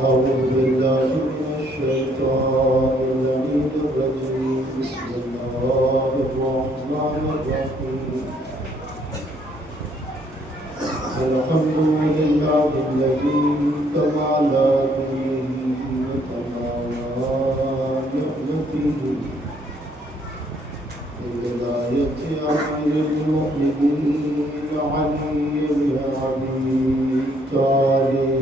أعوذ بالله من الشيطان اللعين الرجيم بسم الله الرحمن الرحيم الحمد لله الذي تمالى به وتمالى نعمته بولاية أمير المؤمنين علي بن أبي طالب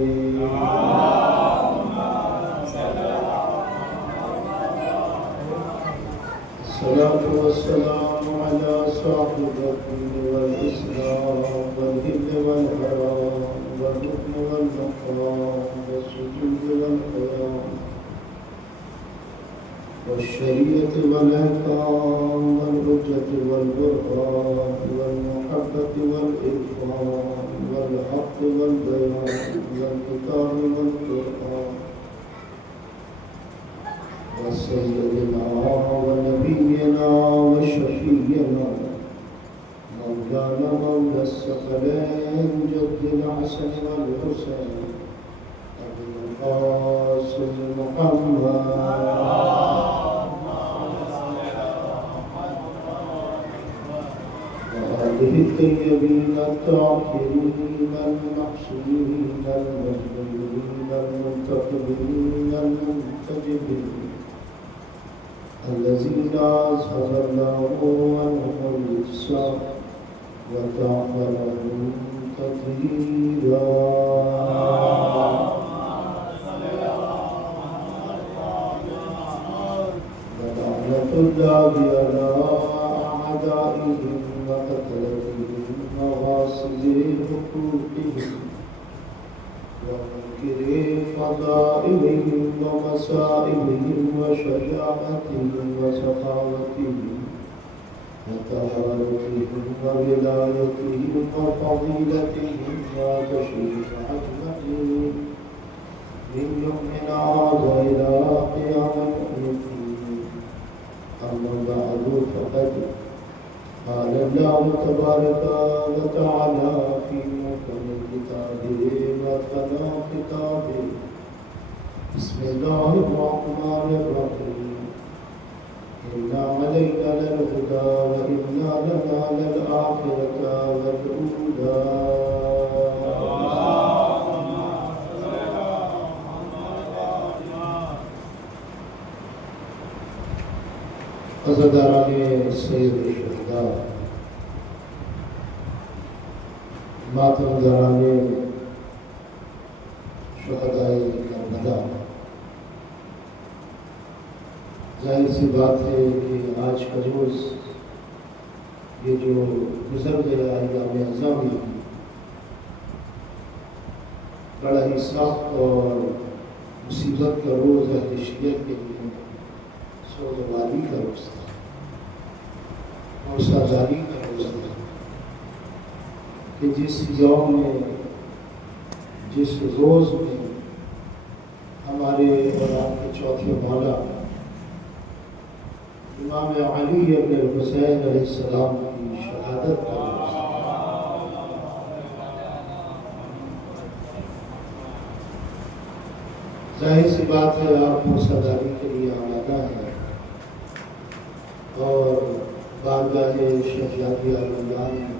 الصلاة والسلام على صاحب الدين والإسلام والهند والحرام والركن والمقام والسجود والقيام والشريعة والأحكام والحجة والبرهان والمحبة والإرفان والحق والبيان والكتاب والقرآن وسيدنا ونبينا وشفينا مولانا مولى الثقلين جد الحسن والحسين أبي القاسم محمد وآله الطيبين الطاهرين المحسنين المجدين المنتقبين المنتجبين الذين أذهب الله عنهم الرجس وطهرهم تطهيرا ولعنة الله على أعدائهم وقتلهم وغاصب حقوقهم ومنكر فضائلهم ومصائبهم وشجاعتهم وسخاوتهم وطهارتهم وولايتهم وفضيلتهم وتشريف أجمعين من يومنا هذا إلى قيام الدين. أما بعد فقد قال الله تبارك وتعالى في محكم كتابه وأتقن كتابه بسم الله الرحمن الرحيم إنا علينا للهدى وإنا لنا للآخرة والأولى عزاداران سید الشہداء ماتمداران شہدائے کربلا، ظاہر سی بات ہے کہ آج کا روز یہ جو گزر گیا ایام اعظامیہ بڑا ہی سخت اور مصیبت کا روز ہے شیعت کے لیے، سوگواری کا روز تھا، موسیقاری کا روز تھا کہ جس یوم میں، جس روز میں ہمارے اور آپ کے چوتھے مولا امام علی ابن الحسین علیہ السلام کی شہادت کا روز تھا۔ ظاہر سی بات ہے آپ موسیقاری کے لیے آمادہ ہیں اور بارگاہ شہزادی عالمدان میں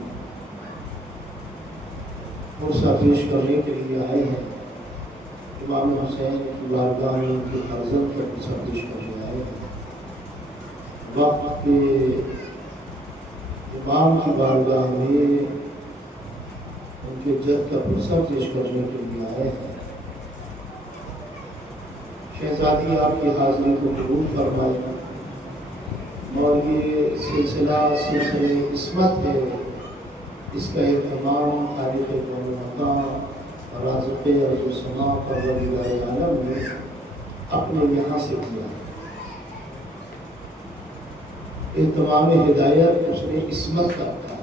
موسیٰ پیش کرنے کے لیے آئے ہیں۔ امام حسین کی بارگاہ میں ان کے فرزند کا موسیٰ پیش کرنے آئے ہیں۔ وقت کے امام کی بارگاہ میں ان کے جد کا موسیٰ پیش کرنے کے لیے آئے ہیں۔ شہزادی آپ کی حاضری کو قبول فرمائے اور یہ سلسلہ عصمت ہے، اس کا اہتمام خالق کون و مکان اور رازق ارض و سماء پروردگار عالم نے اپنے یہاں سے کیا۔ اہتمام ہدایت اس نے عصمت کا رکھا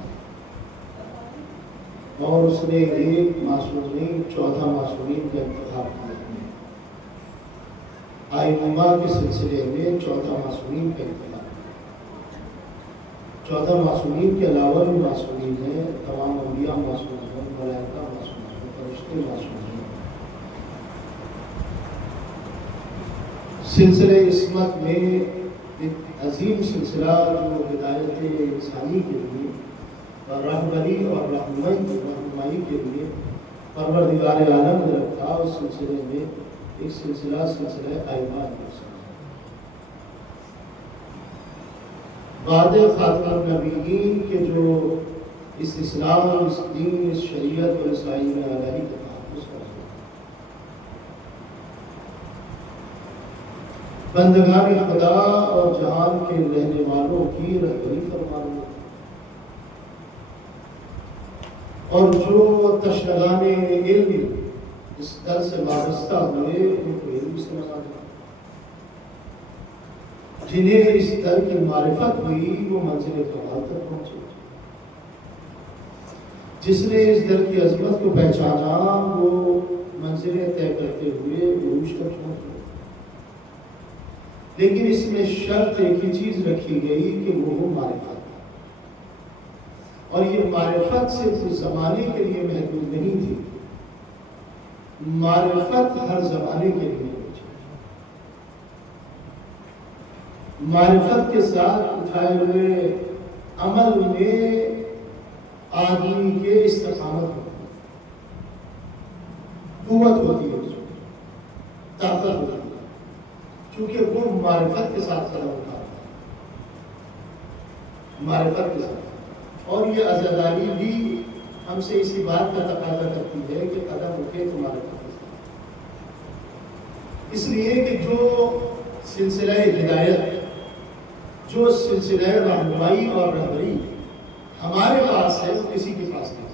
اور اس نے ایک معصومین 14 معصومین کا انتخاب کیا۔ آئمہ کے سلسلے میں 14 معصومین کا انتخاب، 14 معصومین کے علاوہ بھی معصومین ہیں، تمام انبیاء معصوم ہیں، ملائکہ معصوم ہیں، فرشتے معصوم ہیں، سلسلہ عصمت میں ایک عظیم سلسلہ جو ہدایت انسانی کے لیے اور رہبری اور رہنمائی کے لیے پروردگار عالم نے رکھا، اس سلسلے میں ایک سلسلہ ایمان ہے۔ بعد خاتم النبیین کے جو اس اسلام، اس دین، اس شریعت اور اس آئین الہی کا تحفظ کرتے بندگان خدا اور جہان کے رہنے والوں کی رہبری فرما رہے، اور جو تشنگان علم اس در سے وابستہ ہوئے ان کو علم سے نوازا، جنہیں اس در کی معرفت ہوئی وہ منزل کمال تک پہنچے، جس نے اس در کی عظمت کو پہچانا وہ منزلیں طے کرتے ہوئے عروج تک پہنچے۔ لیکن اس میں شرط ایک ہی چیز رکھی گئی کہ وہ معرفت، اور یہ معرفت صرف اس زمانے کے لیے محدود نہیں تھی، معرفت ہر زمانے کے لیے ہوتی۔ معرفت کے ساتھ اٹھائے ہوئے عمل میں آدمی کے استقامت ہوتی ہے، قوت ہوتی ہے، طاقت ہوتی ہے، چونکہ وہ معرفت کے ساتھ قدم اٹھاتا ہے، معرفت کے ساتھ۔ اور یہ عزاداری بھی ہم سے اسی بات کا تقاضا کرتی ہے کہ قدم اٹھے تو معرفت کے ساتھ، اس لیے کہ جو سلسلہ ہدایت، جو سلسلہ رہنمائی اور رہبری ہمارے پاس ہے وہ کسی کے پاس نہیں،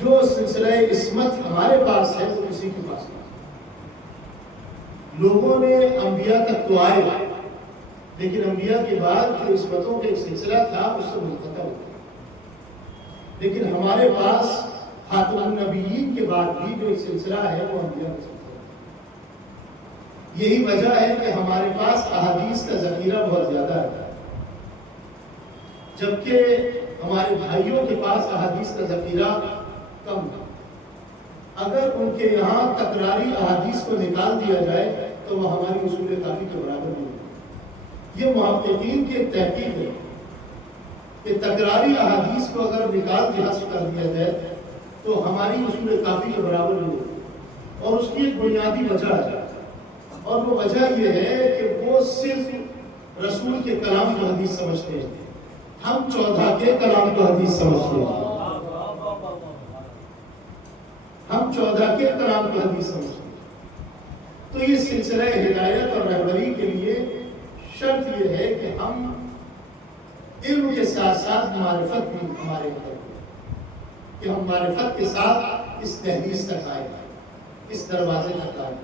جو سلسلہ عصمت ہمارے پاس ہے وہ کسی کے پاس نہیں۔ لوگوں نے انبیاء تک تو آئے، لیکن انبیاء کے بعد جو عصمتوں کا ایک سلسلہ تھا اس سے منقطع ہو گیا، لیکن ہمارے پاس خاتم النبیین کے بعد بھی جو ایک سلسلہ ہے وہ انبیاء کا سلسلہ ہے۔ یہی وجہ ہے کہ ہمارے پاس احادیث کا ذخیرہ بہت زیادہ ہے، جبکہ ہمارے بھائیوں کے پاس احادیث کا ذخیرہ کم ہے۔ اگر ان کے یہاں تکراری احادیث کو نکال دیا جائے تو وہ ہماری اصول کافی کے برابر نہیں ہے۔ یہ محققین کی ایک تحقیق ہے کہ تکراری احادیث کو اگر نکال کے حذف کر دیا جائے تو ہماری اصول کافی کے برابر نہیں ہے، اور اس کی ایک بنیادی وجہ ہے، اور وہ وجہ یہ ہے کہ وہ صرف رسول کے کلام کو حدیث سمجھتے ہیں، ہم 14 کے کلام کو حدیث سمجھتے ہیں، ہم 14 کے کلام کو حدیث سمجھتے ہیں۔ تو یہ سلسلہ ہدایت اور رہبری کے لیے شرط یہ ہے کہ ہم علم کے ساتھ ساتھ معرفت بھی ہمارے اندر ہو، کہ ہم معرفت کے ساتھ اس دہلیز تک آئے، اس دروازے تک آئے۔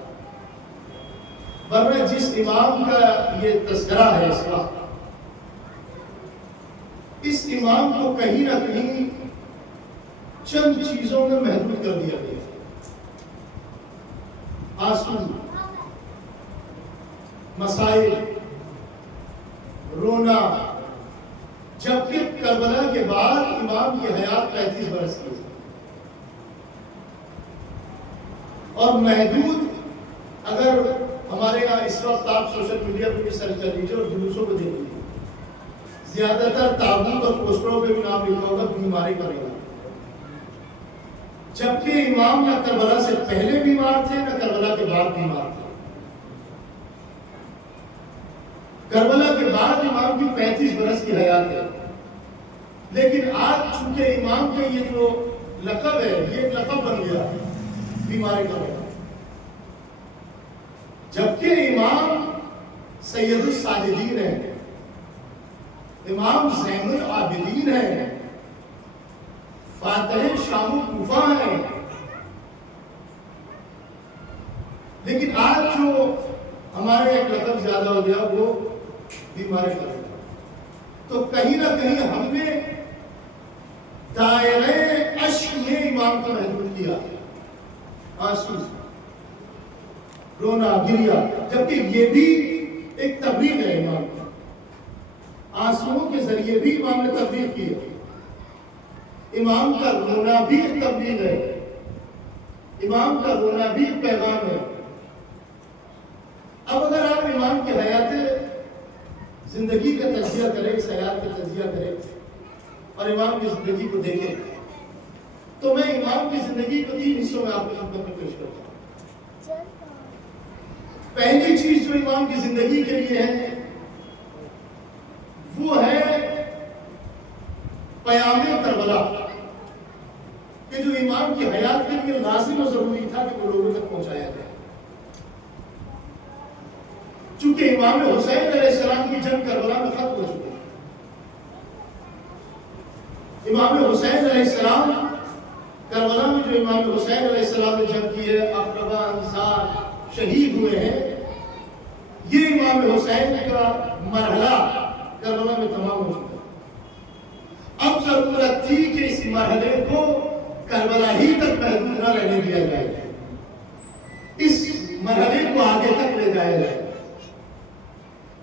ورنہ جس امام کا یہ تذکرہ ہے اس وقت، اس امام کو کہیں نہ کہیں چند چیزوں میں محدود کر دیا گیا، آنسو، مسائل، رونا، جبکہ کربلا کے بعد امام کی حیات 35 برس کی ہے، اور محدود، اگر ہمارے یہاں اس وقت آپ سوشل میڈیا پہ بھی سرچ کر لیجیے اور جلوسوں کو دیکھ لیجیے، زیادہ تر تابوت اور پوسٹروں پہ بھی نام لکھا ہوگا بیماری پڑے گا، جبکہ امام نہ کربلا سے پہلے بیمار تھے نہ کربلا کے بعد بیمار تھے۔ کربلا کے بعد امام کی 35 برس کی حیات ہے، لیکن آج چونکہ امام کا یہ جو لقب ہے یہ ایک لقب بن گیا بیماری کا، جبکہ امام سید الساجدین ہے، امام زین العابدین ہے، فاتح شام و کوفہ ہے، لیکن آج جو ہمارے ایک لقب زیادہ ہو گیا وہ بیماری کا۔ تو کہیں نہ کہیں ہم نے دائرہ عشق میں امام کو محدود کیا، آنسو، رونا، گریا، جبکہ یہ بھی ایک تبلیغ ہے امام کی، آنسوؤں کے ذریعے بھی امام نے تبلیغ کی ہے، امام کا رونا بھی ایک تبلیغ ہے، امام کا رونا بھی پیغام ہے۔ اب اگر آپ امام کی حیات زندگی کا تجزیہ کریں، اس حیات کا تجزیہ کریں اور امام کی زندگی کو دیکھیں، تو میں امام کی زندگی کو 3 حصوں میں آپ کی خدمت میں پیش کرتا ہوں۔ پہلی چیز جو امام کی زندگی کے لیے ہے وہ ہے پیام کربلا، کہ جو امام کی حیات کے لیے لازم و ضروری تھا کہ وہ لوگوں تک پہنچایا جائے۔ چونکہ امام حسین علیہ السلام کی جنگ کربلا میں ختم ہو چکی ہے۔ امام حسین علیہ السلام کربلا میں جو امام حسین علیہ السلام نے جنگ کی ہے، اقربا انصار شہید ہوئے ہیں، یہ امام حسین کا مرحلہ کربلا میں تمام ہو چکا ہے۔ اب ضرورت تھی کہ اس مرحلے کو کربلا ہی تک محدود نہ رہنے دیا جائے، اس مرحلے کو آگے تک لے جایا جائے۔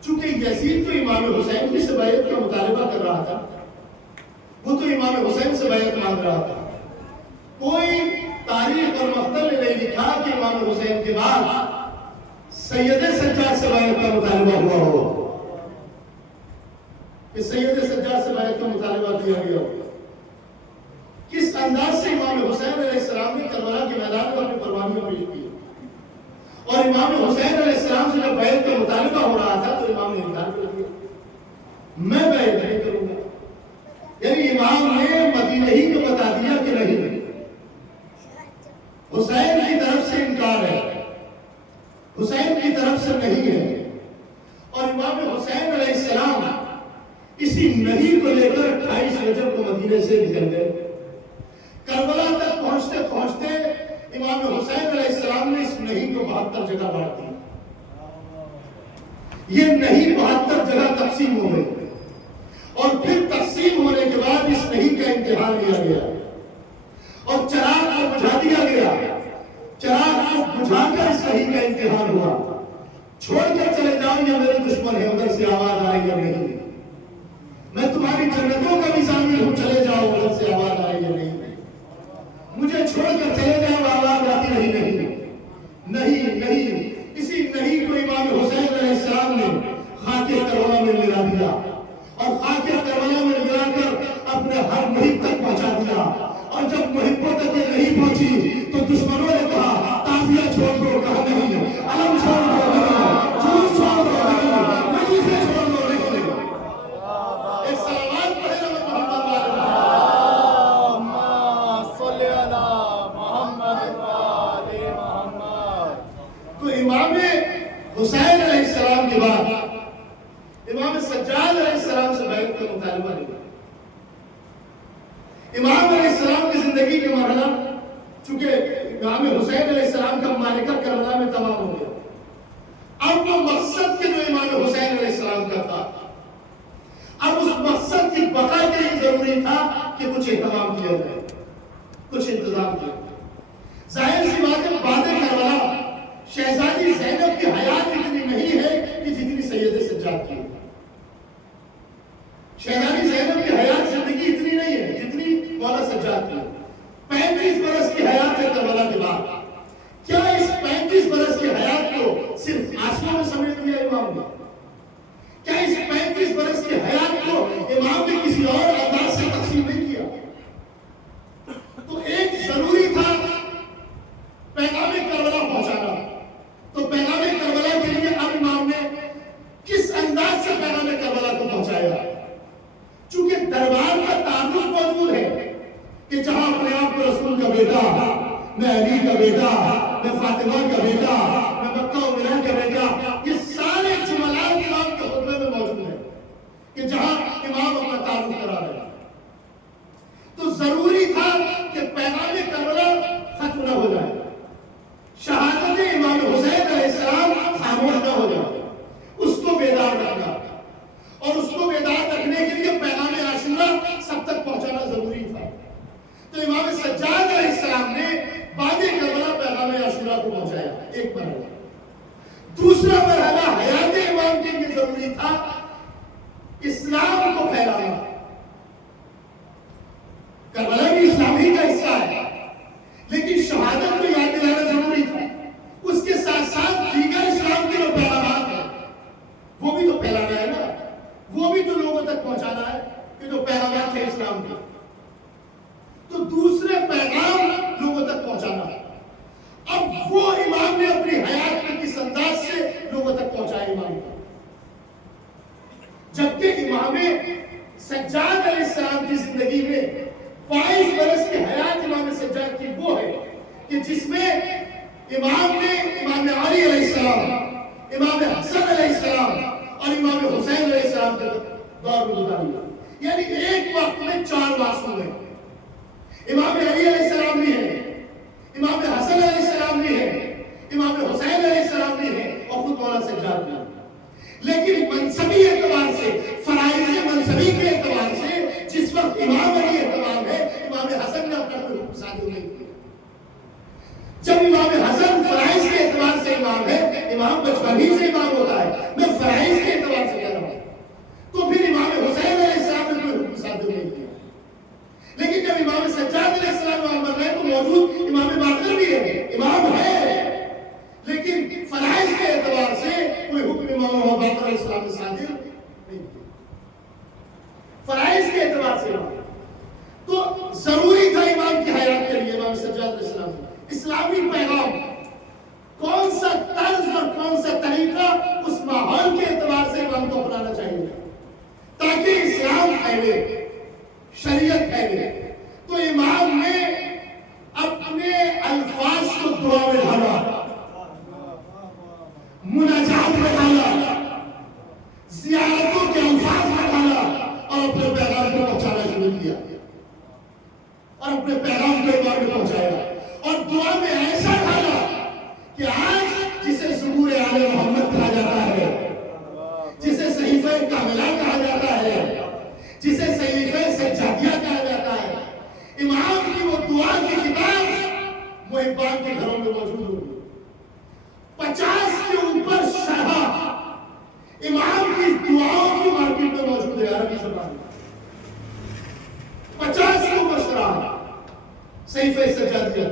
چونکہ یزید تو امام حسین کی سے بیعت کا مطالبہ کر رہا تھا، وہ تو امام حسین سے بیعت مانگ رہا تھا۔ کوئی تاریخ اور مقتل نے نہیں لکھا کہ امام حسین کے بعد سید سجاد سے بیعت کا مطالبہ ہوا ہو، کہ سید سجاد سے بیعت کا مطالبہ کیا گیا ہو۔ کس انداز سے امام حسین علیہ السلام نے کربلا کے میدان میں اپنی قربانیاں پیش کی، اور امام حسین علیہ السلام سے جب بیعت کا مطالبہ ہو رہا تھا تو امام نے انکار کر دیا، میں بیعت نہیں کروں گا۔ یعنی امام نے مدینہ ہی کو بتا دیا کہ نہیں، حسین کی طرف سے انکار ہے، حسین کی طرف سے نہیں ہے۔ اور امام حسین علیہ السلام اسی نہیں کو لے کر 28 رجب کو مدینے سے نکل گئے۔ کربلا تک پہنچتے پہنچتے امام حسین علیہ السلام نے اس نہیں کو 72 جگہ بانٹ دی۔ یہ نہیں 72 جگہ تقسیم ہو گئی، اور پھر تقسیم ہونے کے بعد اس نہیں کا امتحان لیا گیا اور چراغ کو بجھا دیا گیا۔ چراغ کو بجھا کر اس نہیں کا امتحان ہوا۔ چھوڑ کر چلے جاؤ یا میرے دشمن ہے، ادھر سے آواز آئے یا نہیں، میں تمہاری جنتوں کا بھی ضامن ہوں، چلے جاؤ ادھر سے آواز آئے یا نہیں، مجھے چھوڑ کر چلے جاؤ آواز آتی رہی نہیں نہیں۔ اسی نہیں کو امام حسین علیہ السلام نے خاک کربلا میں ملا دیا، اور خاک کربلا میں ملا کر اپنے ہر محب تک پہنچا دیا۔ اور جب محبوں تک یہ نہیں پہنچی تو دشمنوں نے کہا تازیہ چھوڑ دو، کہا نہیں، علم چھوڑ دو نہیں، جھوٹ چھوڑ دو نہیں، مجیسے چھوڑ دو نہیں۔ ایک سلامات پڑھے رہے محمد والے صلی اللہ محمد والے محمد۔ تو امام حسین علیہ السلام کے بعد امام سجاد علیہ السلام سے بیعت کا مطالبہ نہیں۔ امام علیہ السلام کی زندگی کا مرحلہ، چونکہ امام حسین علیہ السلام کا معرکہ کربلا میں تمام ہو گیا، اب وہ مقصد کے جو امام حسین علیہ السلام کا تھا، اب اس مقصد کی بقا کے لیے ضروری تھا کہ کچھ اہتمام کیا جائے، کچھ انتظام کیا جائے۔ ظاہر سی بات ہے، بعد کربلا شہزادی زینب کی حیات اتنی نہیں ہے کہ جتنی سید سجاد کی۔ شہزادی زینب کی حیات زندگی اتنی نہیں ہے جتنی مولا سجاد کی۔ 35 برس کی حیات ہے کربلا کے بعد۔ کیا اس 35 برس کی حیات کو صرف آنسوؤں میں سمیٹ دیا امام نے؟ کیا اس 35 برس کی حیات کو امام نے کسی اور انداز سے تقسیم نہیں کیا؟ تو ایک ضروری تھا پیغام کربلا پہنچانا۔ تو پیغام کربلا کے لیے اب امام نے کس انداز سے پیغام کربلا کو پہنچایا؟ چونکہ دربار کا تعارف موجود ہے کہ جہاں اپنے آپ کو رسول کا بیٹا، میں علی کا بیٹا، میں فاطمہ کا بیٹا، میں مکہ و مدینہ کا بیٹا، یہ سارے جملات امام کے خطبے میں موجود ہیں کہ جہاں امام اپنا تعارف کرا رہے ہیں۔ تو ضروری تھا کہ پیغام کربلا ختم نہ ہو جائے، شہادت امام حسین علیہ السلام خاموش نہ ہو جائے، اس کو بیدار رکھنا، اور اس کو بیدار رکھنے کے لیے پیغام عاشورہ سب تک پہنچانا ضروری تھا۔ تو امام سجاد علیہ السلام نے بعد کربلا پیغام عاشورہ کو پہنچایا، ایک مرحلہ۔ دوسرا مرحلہ حیات امام کے لیے ضروری تھا اسلام کو پھیلانا۔ کربلا بھی اسلام ہی کا حصہ ہے، لیکن شہادت میں یاد تو دوسرے پیغام لوگوں تک پہنچانا. اب وہ امام نے اپنی حیات میں کس انداز سے لوگوں تک پہنچایا امام کو. جبکہ امام سجاد علیہ السلام کی زندگی میں 22 برس کی حیات امام سجاد کی وہ ہے کہ جس میں امام نے امام علی علیہ السلام، امام حسن علیہ السلام اور امام حسین علیہ السلام کے دور میں گزارا. یعنی ایک وقت میں 4 معصوم ہیں. امام علی علیہ السلام بھی ہے، امام حسن علیہ السلام بھی ہے، امام حسین علیہ السلام بھی ہے اور خود مولانا سجاد بھی ہے. لیکن منصبی اعتبار سے، فرائض منصبی کے اعتبار سے جس وقت امام علی اعتبار ہے، امام حسن نے اپنا کوئی حکم صادر نہیں کیا. جب امام حسن فرائض کے اعتبار سے امام ہے، امام بچپن ہی سے امام ہوتا ہے، میں فرائض کے اعتبار سے کہہ رہا ہوں، تو پھر امام حسین علیہ السلام نے کوئی حکم صادر نہیں کیا. لیکن جب امام سجاد علیہ السلام امام بن رہے تو موجود امام باقر بھی ہے، امام ہے، لیکن فرائض کے اعتبار سے کوئی حکم امام باقر علیہ السلام نے صادر نہیں کیا. فرائض کے اعتبار سے امام تو ضروری تھا امام کی حیات کے لیے امام سجاد علیہ السلام اسلامی پیغام کون سا طرز اور کون سا طریقہ اس ماحول کے اعتبار سے امام کو اپنانا چاہیے تاکہ اسلام پھیلے، شریعت پھیلے. تو امام نے اپنے الفاظ کو دعا میں ڈالا، مناجات میں ڈالا، زیارتوں کے الفاظ میں ڈالا اور اپنے پیغام کو پہنچانا شروع کیا اور اپنے پیغام کو امام میں پہنچایا. اور دعا میں ایسا ڈالا کہ آج جسے ظہور آل محمد کہا جاتا ہے، جسے صحیفہ کاملہ کہا جاتا ہے، جسے صحیفہ سجادیہ کہا جاتا ہے، امام کی وہ دعا کی کتاب محبان کے گھروں میں موجود ہوگی. 50 کے اوپر شرح امام کی دعاؤں کی مارکیٹ میں موجود ہے عربی زبان میں. 50 کے اوپر شرح صحیفہ سجادیہ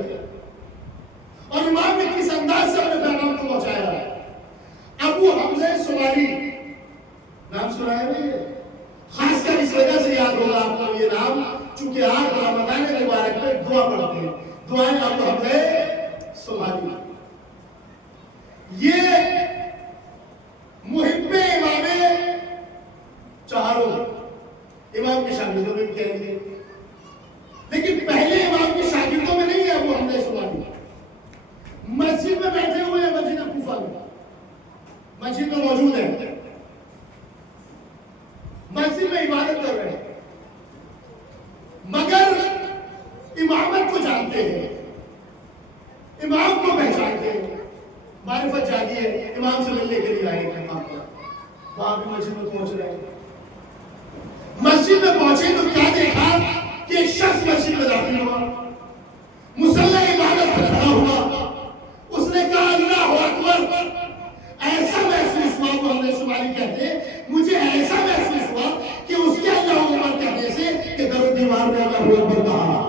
اور امام نے کس انداز سے اپنے پیغام کو پہنچایا. ابو حمزہ صومالی نام سنا ہے نہیں، خاص کر اس وجہ سے یاد ہوگا آپ کو یہ نام چونکہ آپ رمضان مبارک میں دعا پڑھتے ہیں. دعائیں ابو حمزہ صومالی یہ محب امام چاروں امام کے شاگردوں میں کہہ دیے، لیکن پہلے امام کے شاگردوں میں نہیں ہے ابو حمزہ صومالی. مسجد میں بیٹھے ہوئے ہیں، مسجد کوفہ میں، مسجد میں موجود ہے، مسجد میں عبادت کر رہے ہیں، مگر امامت کو جانتے ہیں، امام کو پہچانتے ہیں، معرفت جاگی ہے، امام سے ملنے کے لیے آئے ہیں. امام کو وہاں بھی مسجد میں پہنچ رہے ہیں. مسجد میں پہنچے تو کیا دیکھا کہ ایک شخص مسجد میں داخل ہوا، مصلی عبادت پر کھڑا ہوا، اس نے کہا اللہ اکبر. ایسا محسوس ہوا، وہ حمزہ صومالی کہتے ہیں مجھے ایسا محسوس ہوا کہ اس کے اللہ اکبر کہنے سے کہ در و دیوار میں اللہ اکبر کہا،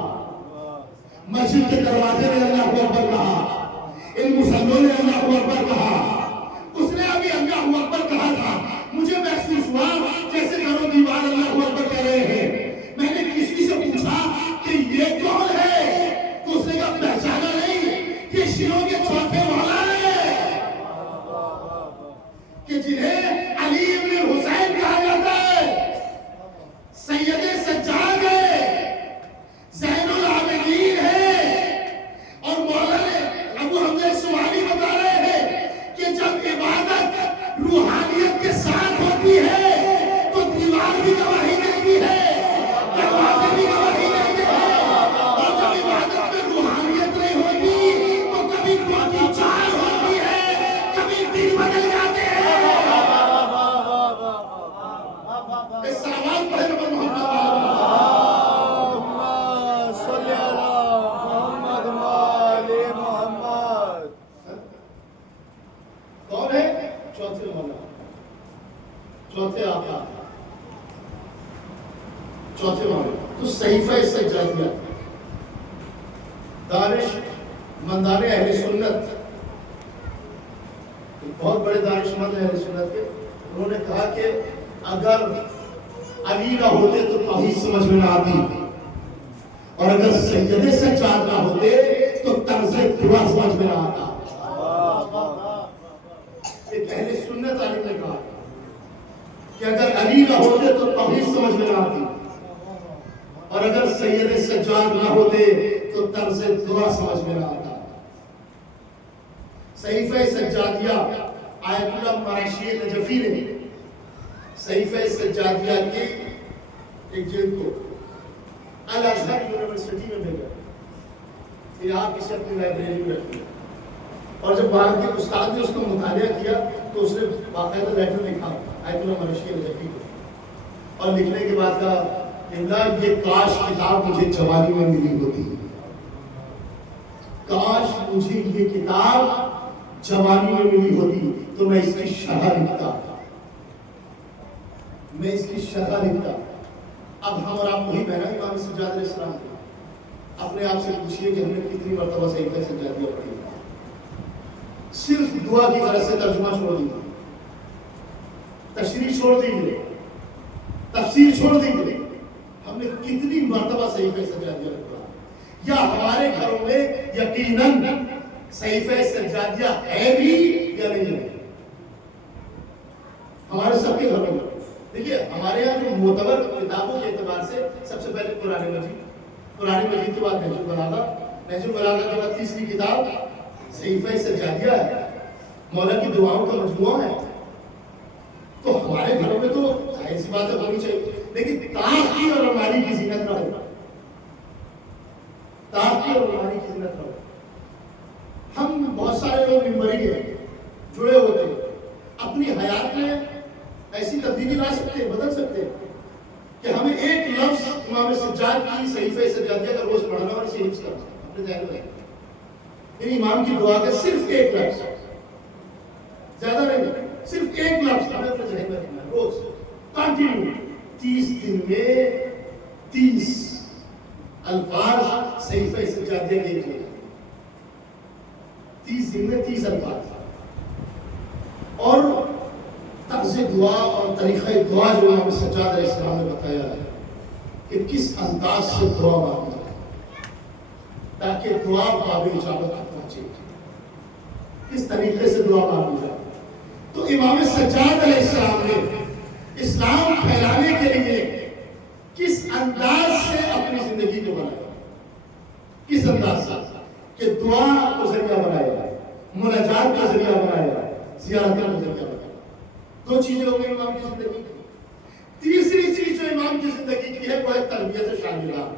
مسجد کے دروازے نے اللہ اکبر کہا، ان مسلمانوں نے اللہ اکبر کہا. اس نے ابھی اللہ اکبر کہا تھا، مجھے محسوس ہوا جیسے در و دیوار اللہ اکبر کہہ رہے ہیں. میں نے کسی سے پوچھا کہ یہ کون ہے، تو اس نے کہا پہچانا نہیں، یہ شیعوں کے چوتھے مولا ہیں کہ جنہیں علی ابن حسین کہا جاتا ہے، سید سجاد ہے، زین العابدین ہے. اور مولانا ابو حمزہ صومالی بتا رہے ہیں کہ جب عبادت روحانیت کے ساتھ ہوتی ہے تو دیوار بھی گواہی دیتی ہے، دروازے بھی گواہی دیتے ہیں، اور جب عبادت میں روحانیت نہیں ہوتی تو کبھی کوئی چال ہوتی ہے، کبھی دل بدل جاتے ہیں. اس سلام پڑھے نبی محمد صلی اللہ محمد علی محمد. کون ہے؟ چوتھے مولا، چوتھے آقا، چوتھے مولا. تو صحیفہ سجادیہ دانش مندان اہل سنت، بہت بڑے دانش مند اہل سنت کے، انہوں نے کہا کہ اگر علی نہ ہوتے تو توحید سمجھ میں نہ آتی، اور اگر سید سجاد نہ ہوتے تو طرز دعا سمجھ میں نہ آتا. ایک اہل سنت عالم نے کہا کہ اگر علی نہ ہوتے تو توحید سمجھ میں نہ آتی، اور اگر سید سجاد نہ ہوتے تو طرز دعا سمجھ میں نہ آتا. صحیفہ سجادیہ آیت اللہ مراشی نجفی نے صحیفہ سجادیہ کی ایک جلد کو الازہر یونیورسٹی میں بھیجا کہ آپ اسے اپنی لائبریری میں رکھیں. اور جب وہاں کے استاد نے اس کو مطالعہ کیا تو اس نے باقاعدہ لیٹر لکھا آیت اللہ مراشی نجفی کو، اور لکھنے کے بعد کہا اللہ یہ کاش کتاب مجھے جوانی میں ملی ہوتی، کاش مجھے یہ کتاب جوانی میں ملی ہوتی تو میں اس کی شرح لکھتا، میں اس کی شرح لکھتا. اب ہم اور آپ وہی بہنا امام سجاد علیہ السلام کو اپنے آپ سے پوچھئے کہ ہم نے کتنی مرتبہ صحیفہ سجادیہ پڑھی. صرف دعا کی غرض سے ترجمہ چھوڑ دیجیے، تشریح چھوڑ دیجیے، تفسیر چھوڑ دیجیے، ہم نے کتنی مرتبہ صحیفہ سجادیہ پڑھا. یا ہمارے گھروں میں یقیناً صحیفہ سجادیہ ہے بھی یا نہیں ہے؟ ہمارے سب کے گھروں میں دیکھیے ہمارے یہاں جو معتبر کتابوں کے اعتبار سے سب سے پہلے قرآن مجید کے بعد نہج البلاغہ کے بعد تیسری کتاب صحیفہ سجادیہ ہے، مولا کی دعاؤں کا مجموعہ ہے. تو ہمارے گھروں میں تو ظاہر سی بات ہونی چاہیے، لیکن تاخ کی اور الماری کی زینت نہ ہو، تاخ کی اور الماری کی زینت نہ ہو. ہم بہت سارے لوگ ممبری ہیں، جڑے ہوتے ہیں، اپنی حیات میں ایسی تبدیلی لا سکتے ہیں، بدل سکتے ہیں کہ ہمیں ایک لفظ امام سجاد کی صحیفہ سجادیہ کا روز پڑھنا اور اسے حفظ کرنا اپنے ذہن میں. یعنی امام کی دعا کا صرف ایک لفظ، زیادہ نہیں، صرف ایک لفظ ہمیں اپنے ذہن میں رکھنا ہے روز کنٹینیو. 30 دن میں 30 الفاظ صحیفہ سجادیہ کے لکھے، 30 دن میں 30 الفاظ. اور طرز دعا اور طریقہ دعا جو امام سجاد علیہ السلام نے بتایا ہے کہ کس انداز سے دعا مانگی جائے تاکہ دعا باب اجابت تک پہنچے، کس طریقے سے دعا مانگی جائے. تو امام سجاد علیہ السلام نے اسلام پھیلانے کے لیے کس انداز سے اپنی زندگی کو بنایا، کس انداز سے کہ دعا کو ذریعہ بنایا، مناجات کا ذریعہ بنایا، زیارت کا ذریعہ بنایا. 2 چیزیں ہو گئی امام کی زندگی کی. تیسری چیز جو امام کی زندگی کی ہے وہ ہے تربیت شاگردان،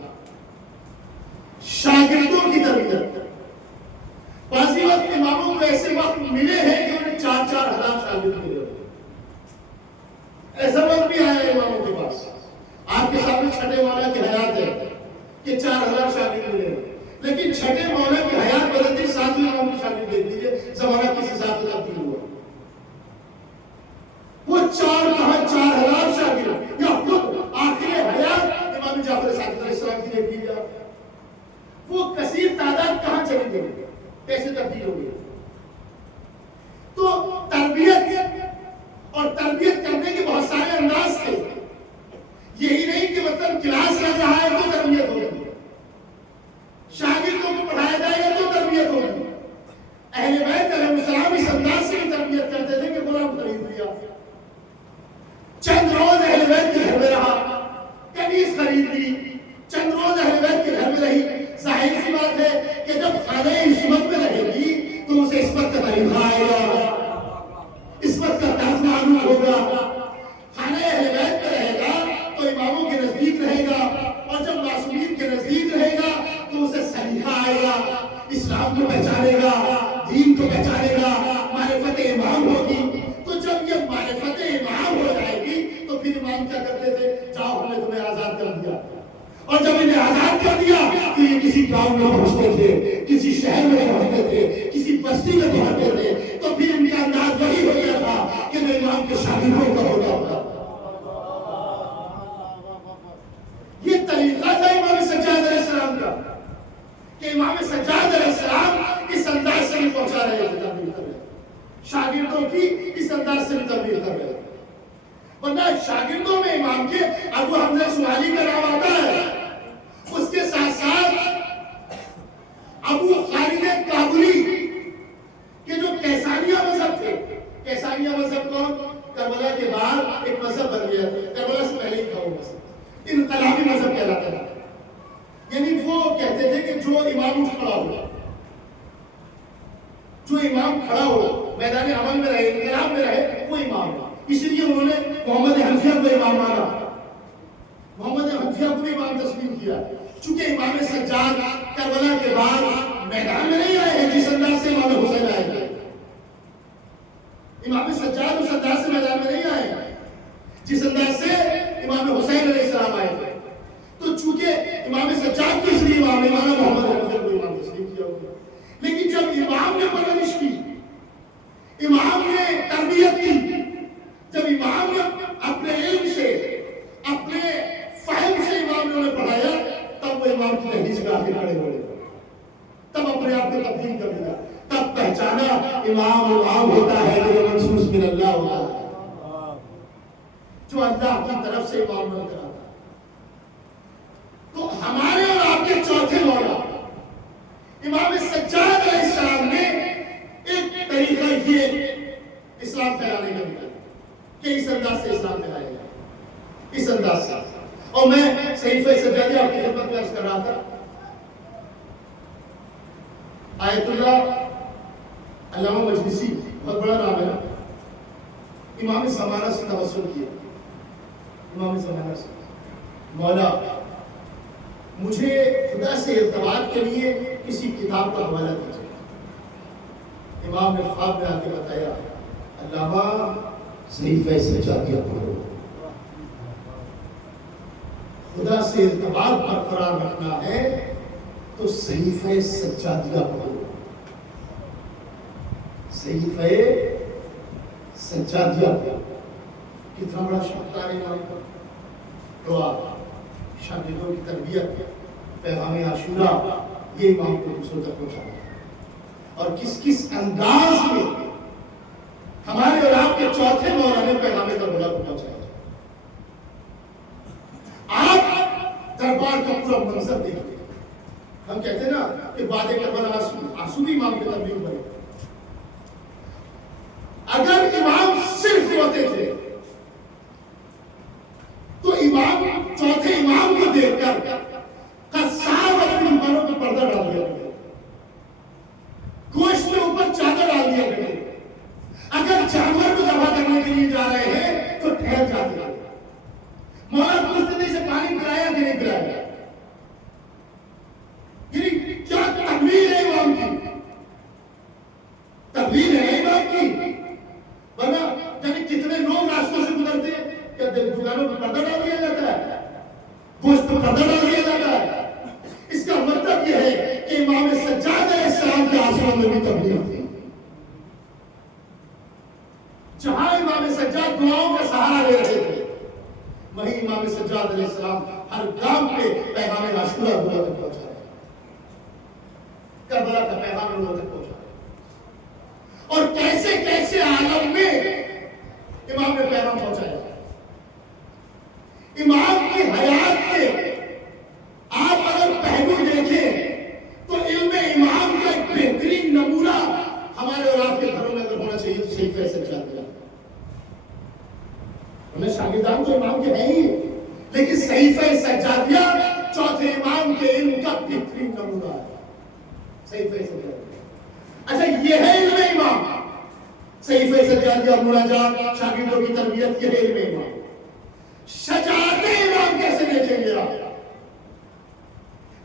شاگردوں کی تربیت. بعض وقت اماموں کو ایسے وقت ملے ہیں کہ انہیں 4-4 ہزار شاگرد ملے ہوئے. ایسا وقت بھی آیا ہے اماموں کے پاس. آپ کے سامنے چھٹے مولا کی حیات ہے کہ 4000 شاگرد ملے ہیں، لیکن چھٹے مولا کی حیات بدلتی 7ویں امام کی شاگرد دیکھ لیجیے، زمانہ کس حساب سے تبدیل ہوا. وہ 4000 شاگرد یا خود آخر حیات امام جعفر صادق علیہ السلام کی دیکھ لیجیے، وہ کثیر تعداد کہاں چلی گئی، کیسے تبدیل ہو گئی. تو تربیت اور تربیت کرنے کے بہت سارے انداز تھے. یہی نہیں کہ مطلب کلاس لگ رہا ہے تو تربیت ہوگی، شاگردوں کو پڑھایا جائے گا تو تربیت ہوگی. اہل بیت علیہ السلام اس انداز سے بھی تربیت کرتے تھے کہ غلام خرید لیا، چند روز اہل بیت کے گھر میں رہا، کنیز خرید لی، چند روز اہل بیت کے گھر میں رہی. ظاہر سی بات ہے کہ جب خانہ عصمت میں رہے گی تو اسے عصمت کا طریقہ آئے گا، عصمت کا طرز معلوم ہوگا. خانہ اہل بیت میں رہے گا تو اماموں کے نزدیک رہے گا، اور جب معصومین کے نزدیک رہے گا تو اسے سلیقہ آئے گا، اسلام کو پہچانے گا، دین کو پہچانے گا، معرفت امام ہوگی. تو جب یہ معرفت امام ہو جائے گی تو پھر امام کیا کرتے تھے، جاؤ ہم نے تمہیں آزاد کر دیا. اور جب انہیں آزاد کر دیا تو یہ کسی گاؤں میں پہنچتے تھے، کسی شہر میں پہنچتے تھے، کسی بستی میں پہنچتے تھے، تو پھر ان کا انداز وہی ہو گیا تھا کہ جو امام کے شاگردوں کا ہوتا ہوتا. یہ طریقہ تھا امام سجاد علیہ السلام کا کہ امام سجاد علیہ السلام اس انداز سے بھی پہنچا رہے تھے، تبلیغ کر رہے تھے، شاگردوں کی اس انداز سے بھی تبلیغ کر رہے تھے. ورنہ شاگردوں میں امام کے ابو حمزہ سوالی کا نام آتا ہے، اس کے ساتھ ساتھ ابو خالد کابلی کے جو کیسانیہ مذہب تھے، کیسانیہ مذہب کون؟ کربلا کے بعد ایک مذہب بن گیا تھا، کربلا سے پہلے ہی تھا وہ مذہب، انقلابی مذہب کہلاتا تھا. یعنی وہ کہتے تھے کہ جو امام اٹھ کھڑا ہو، جو امام کھڑا ہو، میدان عمل میں رہے، انقلاب میں رہے، وہ امام ہے. اس لیے انہوں نے محمد حنفیہ کو امام مانا، محمد حنفیہ کو امام تسلیم کیا. چونکہ امام سجاد کربلا کے بعد میدان میں نہیں آئے ہیں جس انداز سے امام حسین آئے تھے. امام سجاد اس انداز سے میدان میں نہیں آئے ہیں جس انداز سے امام حسین علیہ السلام آئے تھے. تو چونکہ امام سجاد کو اس لیے امام نے مانا، محمد حنفیہ کو امام تسلیم کیا ہوگا. لیکن جب امام نے پرورش کی، امام نے تربیت کی، جب امام نے اپنے علم سے، اپنے فہم سے امام نے انہیں پڑھایا، تب وہ امام کی دہلیز پہ آ کے کھڑے ہوئے، تب اپنے آپ کو تبدیل کر دیا، تب پہچانا امام امام ہوتا ہے جو منصوص من اللہ ہوتا ہے، جو اللہ کی طرف سے امام بن کر آتا ہے. تو ہمارے اور آپ کے چوتھے مولا امام سجاد علیہ السلام نے ایک طریقہ یہ اسلام پھیلانے کا دیا کہ اس انداز سے اسلام پھیلایا گیا، اس انداز سے. اور میں صحیفہ سجادیہ آپ کی خدمت میں عرض کر رہا تھا، آیت اللہ علامہ مجلسی بہت بڑا نام ہے نا، امام زمانہ سے توسل کیا. امام زمانہ سے، مولا مجھے خدا سے ارتباط کے لیے کسی کتاب کا حوالہ دیجیے. امام نے خواب میں آ کے بتایا، علامہ صحیفہ سجادیہ پڑھو، خدا سے ارتباط برقرار رکھنا ہے تو صحیفہ سجادیہ پڑھو. صحیفہ سجادیہ کتنا بڑا شاہکار امام کا دعا، شاگردوں کی تربیت، پیغام عاشورہ، یہ امام کو دوسروں تک پہنچانا ہے. اور کس کس انداز میں ہمارے اور آپ کے چوتھے مولا نے پیغام کربلا کو پہنچایا. آپ دربار کا پورا منظر دیکھتے ہیں. ہم کہتے ہیں نا کہ باد کربلا آنسو بھی امام کی تبلیغ بنے. اگر امام صرف روتے تھے تو امام چوتھے امام کو دیکھ کر قصاب اپنی دکانوں پہ پردہ ڈال دیا کرتے، گوشت کے اوپر چادر ڈال دیا کرتے. اگر جانور کو ذبح کرنے کے لیے جا رہے ہیں تو ٹھہر جاتے ہیں. مولا پوچھتے تھے اسے پانی پلایا کہ نہیں پلایا. یعنی کیا تبلیغ ہے امام کی، تبلیغ ہے امام کی. ورنہ یعنی کتنے لوگ راستوں سے گزرتے ہیں، کیا دکانوں پہ پردہ ڈال دیا جاتا ہے، گوشت پہ پردہ ڈال دیا جاتا ہے. اس کا مطلب یہ ہے کہ امام سجاد علیہ السلام کے آسمان میں بھی تبلیغ تھی. جہاں امام سجاد دعاؤں کا سہارا لے رہے تھے، وہیں امام سجاد علیہ السلام ہر گام پہ پیغام عاشورہ دعا تک پہنچا رہے، کربلا کا پیغام دعا تک پہنچا رہے. اور کیسے کیسے عالم میں امام نے پیغام پہنچایا. امام کی حیات کے آپ اگر پہلو دیکھیں تو علم امام کا ایک بہترین نمونہ ہمارے اور آپ کے گھروں میں اگر ہونا چاہیے تو صحیفہ سجادیہ. ہمیں شاگردان تو امام کے ہیں ہی، لیکن صحیفہ سجادیہ چوتھے امام کے علم کا بہترین نمونہ ہے. صحیفہ سجادیہ. اچھا یہ ہے علم امام، صحیفہ سجادیہ، مناجات، شاگردوں کی تربیت، یہ ہے علم امام. شجاعت امام کیسے دیکھیں گے آپ؟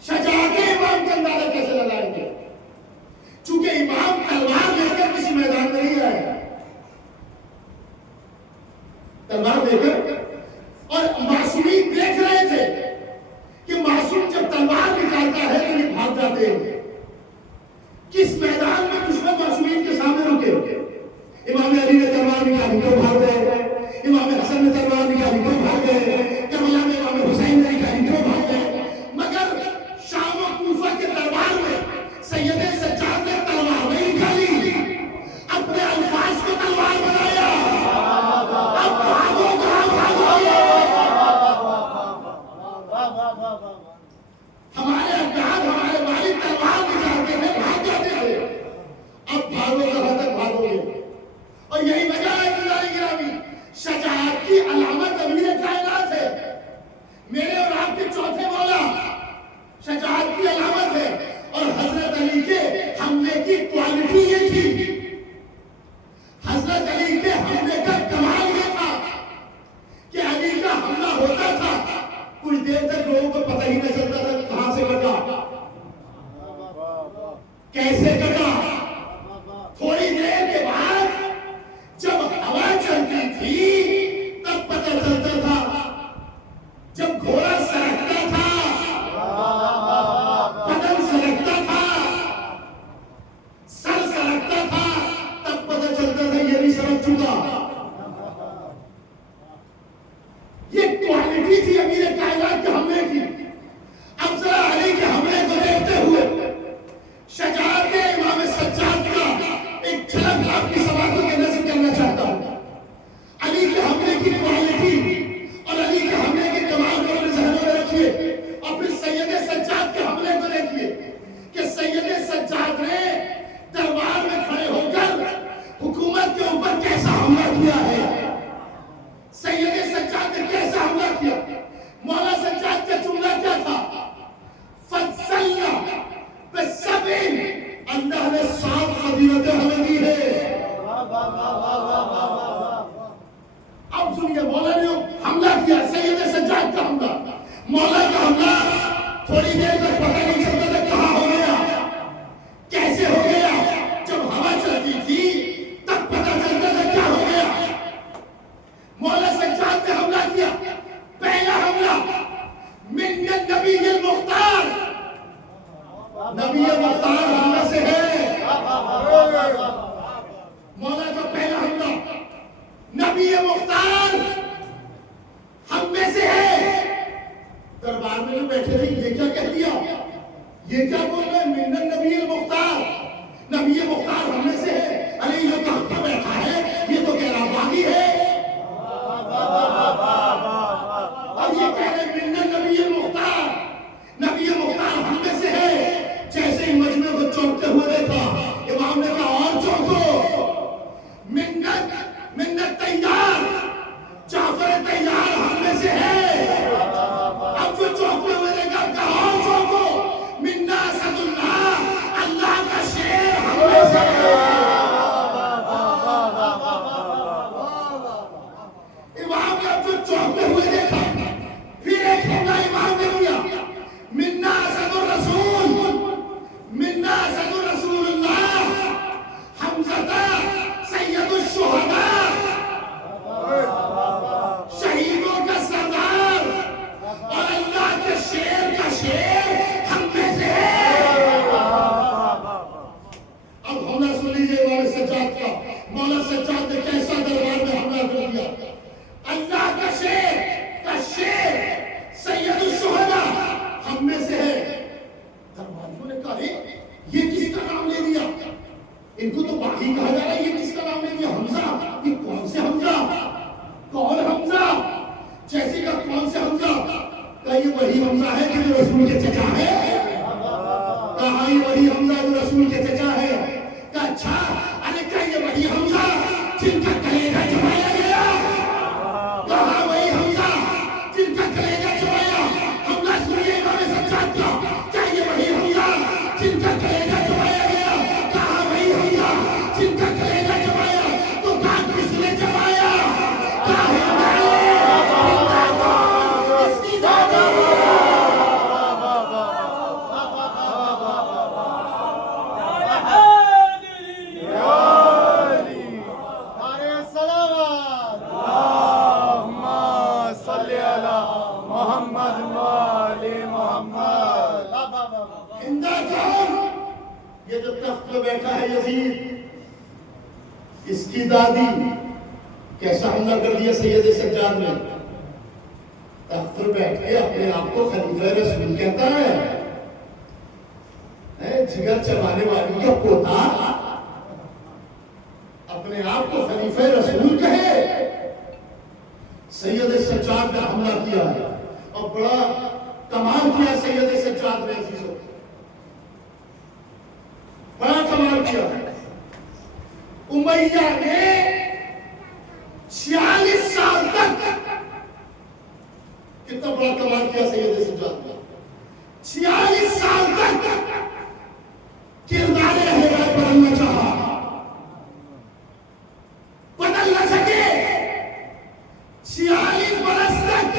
شجاعت امام کا اندازہ کیسے لگائیں گے؟ چونکہ امام تلوار لے کر کسی میدان میں نہیں آئے، تلوار لے کر. اور معصومین دیکھ رہے تھے کہ معصوم جب تلوار نکالتا ہے تو یہ بھاگ جاتے ہیں. کس میدان میں دشمن معصومین کے سامنے رکے؟ امام علی نے تلوار نکالی تو بھاگ گئے، امام حسن نے تلوار نکالی تو بھاگ گئے، کربلا میں امام حسین نے نکالی تو بھاگ گئے. مگر شام و کوفہ کے دربار میں سید سجاد نے تلوار نہیں نکالی، اپنے الفاظ کو تلوار بنایا. اب بھاگو کہاں بھاگو. کیسے کٹا؟ تھوڑی دیر کے بعد جب ہوا چلتی تھی تب پتہ چلتا تھا، جب گھوڑا سرکتا تھا، بدن سرکتا تھا، سر سرکتا تھا، تب پتہ چلتا تھا یہ بھی سرک چکا۔ یہ کوالٹی تھی امیر کائنات کے حملے کی۔ اب ذرا علی کے حملے کو دیکھتے ہوئے شجاعت امام سجاد کا ایک جھلک آپ کی سماعتوں کے نظر کرنا چاہتا ہوں۔ علی کے حملے کی کوالٹی اور علی کے حملے کے کمال کو اپنے ذہنوں میں رکھیے، اور پھر سید سجاد کے حملے کو دیکھیے کہ سید سجاد نے دربار میں کھڑے ہو کر حکومت کے اوپر کیسا حملہ کیا ہے۔ سید سجاد نے کیسا حملہ کیا؟ مولا سجاد کا جملہ کیا تھا؟ فَضَّلْنَا بِالسَّبْعِ، اللہ نے 7 فضیلتیں ہمیں دی ہے۔ اب سنیے، مولا نے حملہ کیا، سید سجاد کا حملہ، مولا کا حملہ تھوڑی دیر تک پتہ نہیں چلتا تھا کہاں ہو گیا، کیسے ہو گیا۔ جب ہوا چلتی تھی تب پتہ چلتا تھا کیا ہو گیا۔ مولا سجاد نے حملہ کیا، پہلا حملہ من النبی المختار، نبی مختار ہم میں سے ہے۔ مولا کا پہلا حملہ نبی مختار ہم میں سے ہے۔ دربار میں جو بیٹھے تھے یہ کیا کہہ دیا، یہ کیا بول رہے ہیں، من النبی المختار، نبی مختار ہم میں سے ہے۔ علی جو کہاں پر بیٹھا ہے یہ تو کہہ رہا باغی ہے، اور یہ کہہ رہے من النبی المختار، نبی مختار ہم میں سے ہے۔ جیسے ہی مجمع کو چونکتے ہوئے دیکھا، امام نے کہا اور چونکو، منت تیار، جعفر تیار ہم میں سے ہے۔ اب جو چونکتے ہوئے دیکھا کہا اور چونکو، منا اسد اللہ، اللہ کا شیر ہم میں سے ہے۔ امام نے اب جو چونکتے ہوئے دیکھا، پھر ایک حملہ امام نے کیا، منا اسد الرسول، منا اسد الرسول اللہ، حمزہ سید الشہداء، شہیدوں کا سردار اور اللہ کے شیر کا شیر ہم میں سے ہے۔ اب حملہ سن لیجئے مولا سجاد کا، مولا سجاد نے کیسا دربار میں حملہ کر دیا۔ اللہ کا شیر سید الشہداء ہم میں سے ہے۔ درباریوں نے کہا یہ کس کا نام لے دیا، ان کو تو باغی کہا جا رہا ہے، یہ کس کا نام لے دیا، حمزہ، یہ کون سے حمزہ، کون حمزہ، جیسے کا کون سے حمزہ، کہا یہ وہی حمزہ ہے جو رسول کے چچا ہے، کہا یہ وہی حمزہ جو رسول کے چچا ہے، کہا اچھا، ارے کہا یہ وہی حمزہ جن کا کلیجہ چبایا گیا، کہا وہی حمزہ جن کا کلیجہ چبایا۔ حملہ سنیے امام سجاد کا، کیا یہ وہی حمزہ جن کا کلیجہ چبایا گیا، کہا وہی حمزہ جن کا کلیجہ چبایا، تو کہا کس نے چبایا، کہا حمزہ اس کی دادی۔ یہ جو تخت پہ بیٹھا ہے یزید، اس کی دادی، کیسا حملہ کر دیا سید سجاد نے۔ تخت پر بیٹھ کے اپنے آپ کو خلیفہ رسول کہتا ہے، جگر چبانے والی کا پوتا اپنے آپ کو خلیفہ رسول کہے۔ سید سجاد نے حملہ کیا ہے اور بڑا کمال کیا سید سجاد نے، عزیزوں بڑا کمال کیا۔ امیہ نے 46 سال تک کتنا بڑا کمال کیا سید سجاد نے، 46 سال تک کردار اہل بیت بدلنا چاہا، بدل نہ سکے۔ 46 برس تک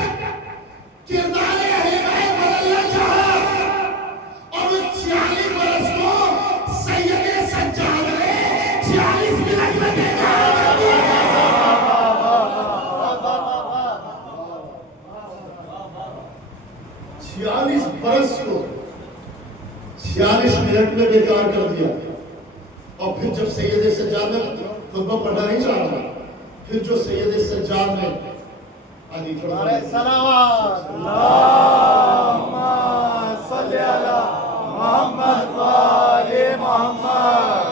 کردار اہل بیت بدلنا چاہا، اور اس 46 برس کو 46 منٹ میں بیکار کر دیا. اور پھر جب سید سجاد نے خطبہ پڑھنا نہیں چاہ رہا، پھر جو سید سجاد نے آدھی تھوڑا صلوات اللہم صلی علی محمد و آل محمد.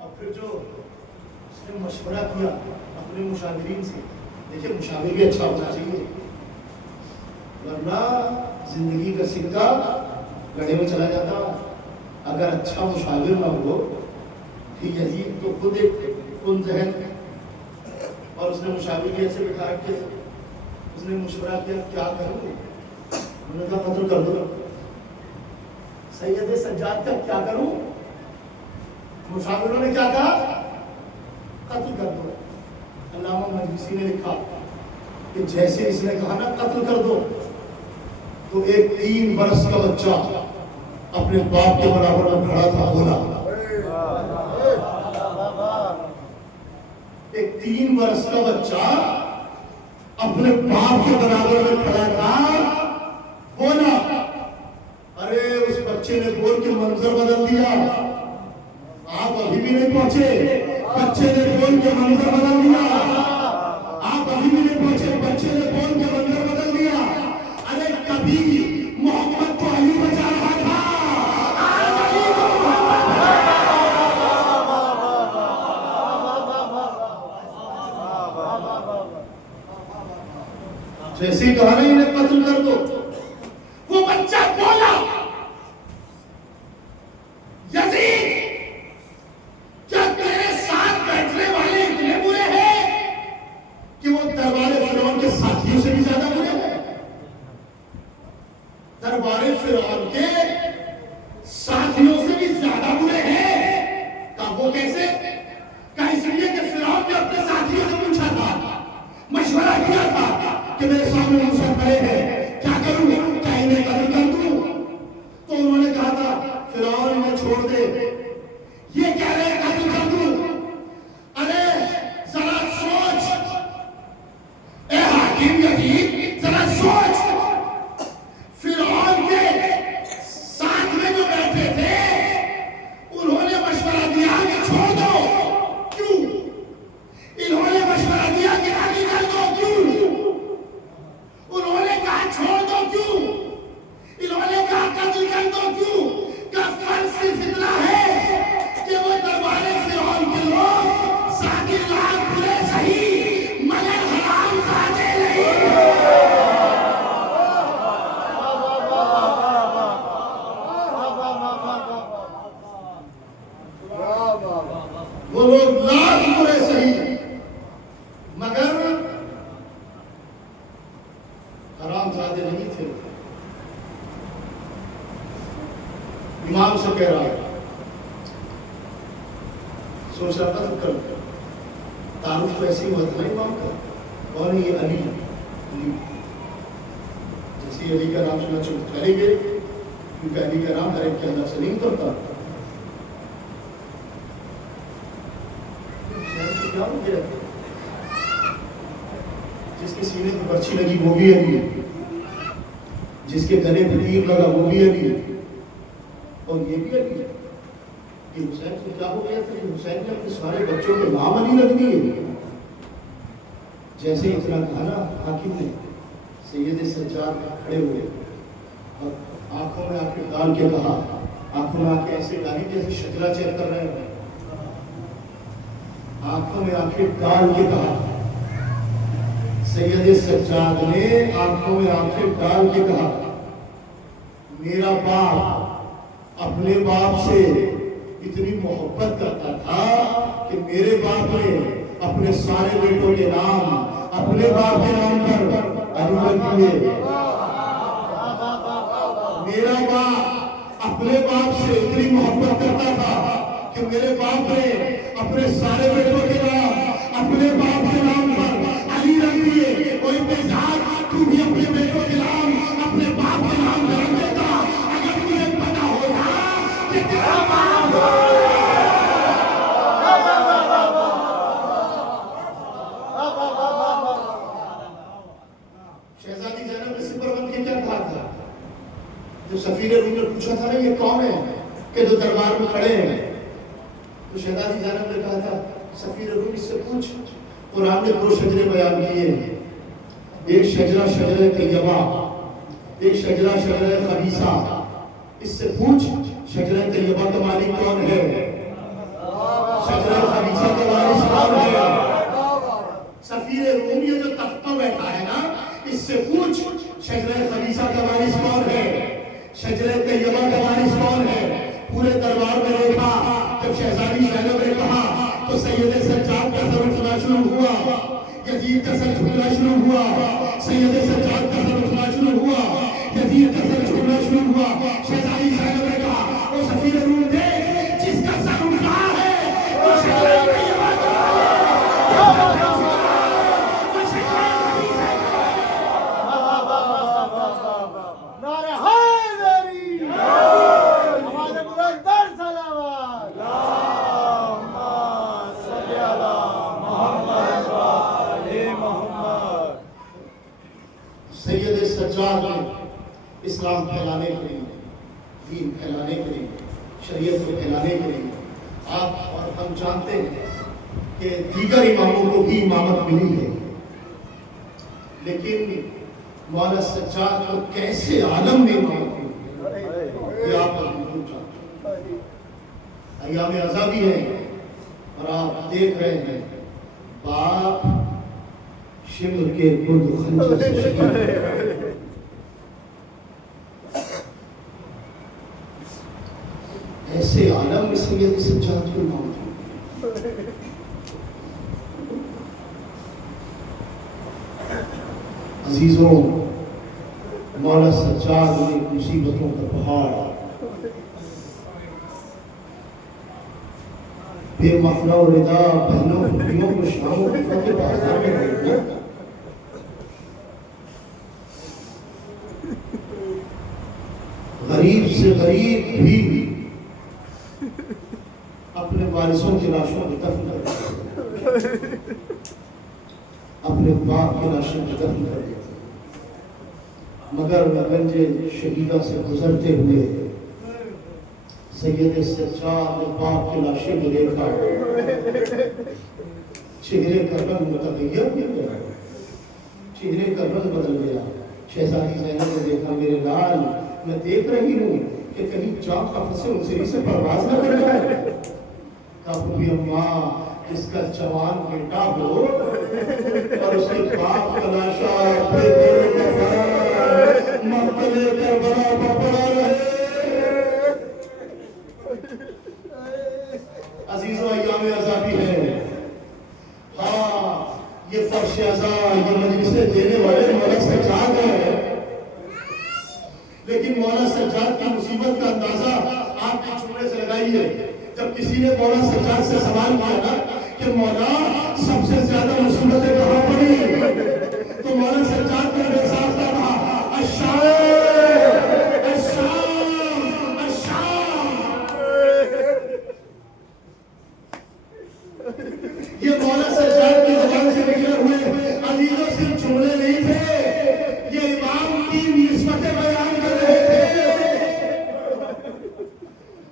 اور پھر جو اس نے مشورہ کیا اپنے مشاورین سے، دیکھیں مشاور بھی اچھا ہونا چاہیے، ورنہ زندگی کا سکہ گڑھے میں چلا جاتا. اگر اچھا مشاور نہ ہو، ٹھیک ہے جی، تو خود ایک کن ذہن. اور اس نے مشاور کے ایسے بٹھا کے اس نے مشورہ کیا کیا کروں. انہوں نے کہا قتل کر دو. سید سجاد کا کیا کروں؟ مشاوروں نے کیا کہا؟ قتل کر دو. علامہ مجلسی نے لکھا کہ جیسے اس نے کہا نا قتل کر دو، تو ایک 3 برس کا بچہ اپنے باپ کے برابر میں کھڑا تھا، بولا. ایک 3 برس کا بچہ اپنے باپ کے برابر میں کھڑا تھا، بولا. ارے اس بچے نے بول کے منظر بدل دیا. آپ ابھی بھی نہیں پہنچے، بچے نے بول کے منظر بدل دیا. آپ ابھی بھی نہیں پہنچے، بچے نے بول کے منظر بدل دیا. ارے کبھی محمد کو علی بچا رہا تھا، جیسے ہی کہا نہیں انہیں قتل کر دو، وہ بچہ بولا یزید کیا تیرے ساتھ بیٹھنے والے اتنے برے ہیں کہ وہ دربار فرعون کے ساتھیوں سے بھی زیادہ برے ہیں؟ دربار فرعون کے ساتھیوں سے بھی زیادہ برے ہیں. کہا وہ کیسے؟ کہا اس لیے کہ فرعون نے اپنے ساتھیوں سے پوچھا تھا، مشورہ کیا تھا کہ میرے سامنے موسیٰ کھڑے ہیں، کیا کروں؟ کیا انہیں قتل کر دوں؟ تو انہوں نے کہا تھا فرعون انہیں چھوڑ دے. یہ کہہ رہے ہیں قتل کر دوں. ارے ذرا سوچ اے حاکم یزید، ذرا سوچ. فرعون کے ساتھ میں جو بیٹھے تھے انہوں نے مشورہ دیا کہ چھوڑ دو، کیوں؟ انہوں نے مشورہ دیا کہ قتل کر دو، کیوں؟ انہوں نے کہا چھوڑ دو، کیوں؟ انہوں نے کہا قتل کر دو، کیوں؟ کا فرض صرف اتنا ہے کہ وہ دربار فرعون کے لوگ ساتھی لاکھ برے صحیح مگر حرام زادے نہیں. وہ لوگ لاکھ برے صحیح مگر حرام زادے نہیں تھے. امام سے کہہ رہا ہے، سوچ رہا تھا تو کر تعارف تو ایسے ہی ہوا تھا نا امام کا. کون ہے یہ؟ علی. علی جیسے علی کا نام سنا چلو چلے گئے، کیونکہ علی کا نام ہر ایک کے اندر سے نہیں اترتا. کیا ہو گیا؟ جس کے سینے میں برچھی لگی وہ بھی علی ہے، جس کے گلے پہ تیر لگا وہ بھی علی ہے، اور یہ بھی علی ہے. یہ حسین سے کیا ہو گیا تھا کہ حسین نے اپنے سارے بچوں کے نام علی رکھ دیے. جیسے اتنا کہا نا حاکم نے، سید سجاد کھڑے ہوئے اور آنکھوں میں آ کے ڈال کے کہا، آنکھوں میں آ کے ایسے ڈالی جیسے شجرہ چیک کر رہے ہیں. آنکھوں میں آنکھیں ڈال کے کہا، سید سجاد نے آنکھوں میں آنکھیں ڈال کے کہا، میرا باپ اپنے باپ سے اتنی محبت کرتا تھا کہ میرے باپ نے اپنے سارے بیٹوں کے نام اپنے باپ کے نام پر علی رکھ دیے. میرا باپ اپنے باپ سے اتنی محبت کرتا تھا کہ میرے باپ نے اپنے سارے بیٹوں کے نام اپنے باپ کے نام پر علی رکھ دیے. کوئی بےزاد تو بھی اپنے بیٹوں کے نام اپنے باپ کے نام پر رکھ دیتا اگر تجھے پتا ہوگا کہ تیرا باپ شہزادی زینب نے سپر بن کے کیا کہا تھا؟ جب سفیر روم نے پوچھا تھا نا یہ کون ہے کہ جو دربار میں کھڑے ہیں؟ تو شہزادی زینب نے کہا تھا سفیر روم اس سے پوچھ، قرآن نے 2 شجرے بیان کیے ہیں، ایک شجرہ شجرہ طیبہ، ایک شجرہ شجرہ خبیثہ، اس سے پوچھ شجرہ طیبہ کا مالک کون ہے، شجرہ خبیثہ کا وارث کون ہے؟ سفیر روم یہ جو تخت پر بیٹھا ہے نا، اس سے پوچھ شجرہ خبیثہ کا وارث کون ہے، شجرہ طیبہ کا وارث کون ہے؟ پورے دربار میں دیکھا، جب شہزادی زینب نے کہا تو سید سجاد کا سر اٹھنا شروع ہوا، یزید کا سر جھکنا شروع ہوا، سید سجاد کا سر اٹھنا شروع ہوا، یزید کا سر جھکنا شروع ہوا۔ شہزادی زینب نے کہا وہ سفیر روم دیکھ جس کا سر اٹھ رہا ہے وہ شجرہ طیبہ کا نعرہ حیدری، ہمارے مقدر صلوات، اللہم صلی علی محمد و آل محمد۔ سید سجاد نے اسلام پھیلانے کے لیے، دین پھیلانے کے لیے، شریعت کو پھیلانے کے لیے، آپ اور ہم جانتے ہیں کہ دیگر اماموں کو بھی امامت ملی ہے، لیکن مولانا سجاد کو کیسے عالم میں امامت ملی یہ آپ ابھی نہیں جانتے۔ ایام عذابی ہے اور آپ دیکھ رہے ہیں باپ شمر کے گرد و خنجر سے شہید، ایسے عالم میں سید سجاد کو امامت ملی۔ عزیزوں، مولا سجاد نے مصیبتوں کا پہاڑ، بے مخلع و ردا بہنوں بیوں کو شاموں کے بازار میں بھیجنا، غریب سے غریب بھی اپنے وارثوں کی لاشوں کو دفن کر دیا، اپنے باپ کی لاشوں کو دفن کر دیا، مگر گنج شہیدہ سے گزرتے ہوئے سید سجاد نے باپ کی لاشیں کو دیکھا، چہرے کا رنگ متغیر ہو گیا، چہرے کا رنگ بدل گیا۔ شہزادی زینب نے دیکھا میرے لال میں دیکھ رہی ہوں کہ کہیں چاک کا فصل انسری سے پرواز نہ کر جائے۔ کبھی اماں جس کا جوان بیٹا ہو اور اس کے باپ کا لاشا مقتل کربلا پر پڑا رہے۔ عزیزو ایام عذابی ہے، ہاں یہ فرش عزا یہ مجلسیں دینے والے مولا سجاد ہیں، لیکن مولا سجاد کی مصیبت کا اندازہ آپ کے جملے سے لگائیے۔ جب کسی نے مولا سجاد سے سوال کیا نا کہ مولا سب سے زیادہ مصیبتیں کہاں پڑی، تو مولا سجاد نے بے صاف کہا الشام الشام الشام۔ یہ مولا سجاد کی زبان سے نکلے ہوئے عزیزوں صرف جملے نہیں تھے، یہ امام کی نسبتیں بیان کر رہے تھے۔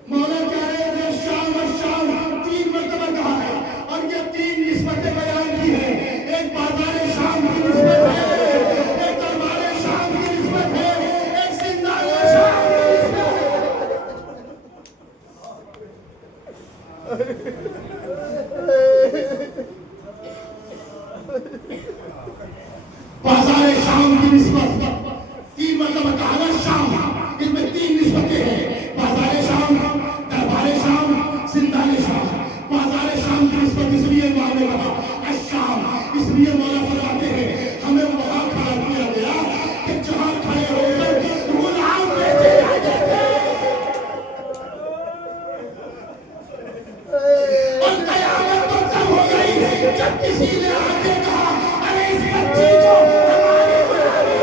مولا کہہ رہے تھے شام الشام 3 مرتبہ کہا ہے اور یہ 3 نسبتیں بیان کی ہیں۔ ایک بازار شام کی نسبت ہے، ایک دربار شام کی نسبت ہے، ایک زندان شام کی نسبت ہے۔ بازار شام کی نسبت 3 مرتبہ کہا نا شام، اس میں 3 نسبتیں ہیں، بازار شام، دربار شام، زندان شام۔ بازار شام کی نسبت اس لیے امام نے کہا الشام، اس لیے مولا فرماتے ہیں ہمیں وہاں کھڑا کیا گیا کہ جہاں کھڑے ہو کر غلام بیچے جاتے تھے، اور قیامت تو تب ہو گئی جب کسی نے آ کے کہا ارے اس بچی کو ہمارے غلامی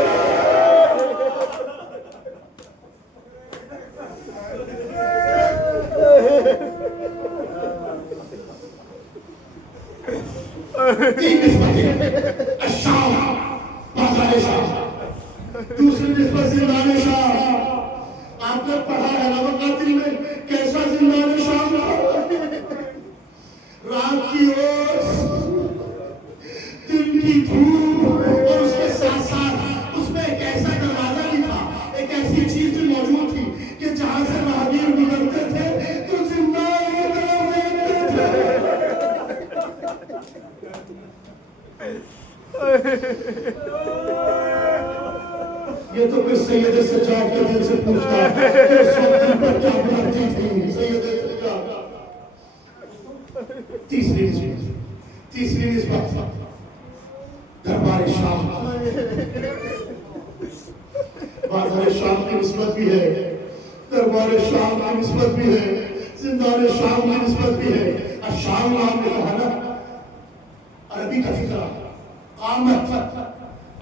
تین نسبتیں الشام، بازار شام، دوسری نسبت زندان شام۔ آپ نے پڑھا ہے نا مقاتل میں کیسا زندان شام تھا، رات کی اوس، دن کی دھوپ، اور اس کے ساتھ ساتھ اس میں ایک ایسا دروازہ بھی تھا، ایک ایسی چیز بھی موجود تھی کہ جہاں سے راہگیر گزرتے تھے تو زندان میں طرف دیکھتے تھے۔ یہ تو کچھ سید سجاد کے دل سے پوچھتا ہے کہ اس وقت دل پر کیا گزرتی تھی سید سجاد۔ تیسری نسبت دربار شام، بازار شام کی نسبت بھی ہے، دربار شام کی نسبت بھی ہے، زندان شام کی نسبت بھی ہے۔ الشام نام نے کہا نا، عربی کا فکرہ، قامت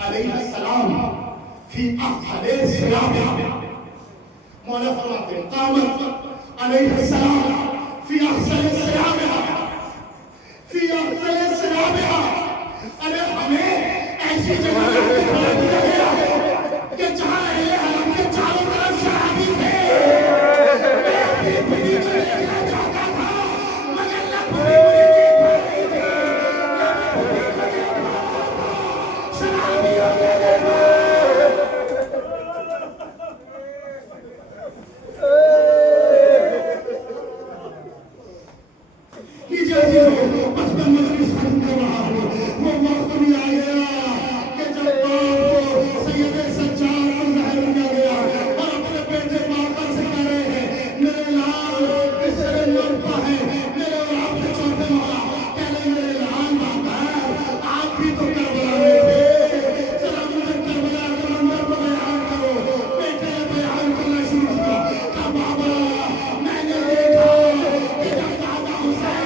علیہ السلام فی احسن ثیابہا، مولا فرماتے ہیں قامت علیہ السلام فی احسن ثیابہا، فی احسن ثیابہا۔ ارے ہمیں ایسی جگہ دکھا دیا گیا کہ جہاں اہل حرم کے چاروں طرف شرابی تھے، میں اپنی پوری کو دیکھنا چاہتا تھا مگر نہ پوری دیکھ پا رہی تھی، نہ میں پوری کو دیکھ پا رہا تھا، شرابیوں کے دیکھا۔ کیجئے عزیزوں، بس میں مجلس ختم کر رہا ہوں، وہ وقت بھی آ گیا کہ جب باپ کو سید سجاد کو ظاہر کیا گیا اور اپنے بیٹے باقر سے کہہ رہے ہیں میرے لال اس سے مرتا ہے، میرے اور آپ کے چوتھے مولا کہہ رہے میرے لال باقر آپ بھی تو کربلا میں تھے، ذرا مجھے کربلا کے منظر کو بیان کرو۔ بیٹے نے بیان کرنا شروع کیا کہ بابا میں نے دیکھا کہ جب دادا حسین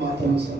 ماتم سے